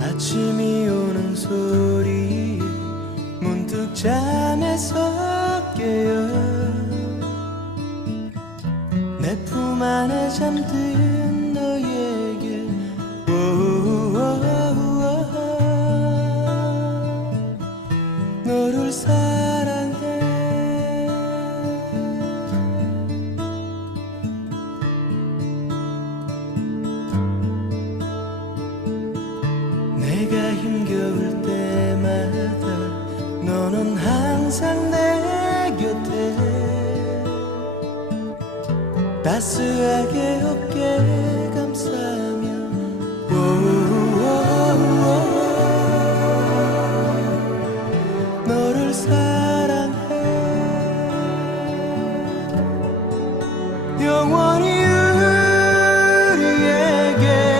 아침이 오는 소리 문득 잠에서 깨어 내품 안에 잠든 너에게 오오오오오. 너를 사랑해 내가 힘겨울 때마다 너는 항상 내 곁에 따스하게 어깨 감싸며 오오오오. 너를 사랑해. 영원히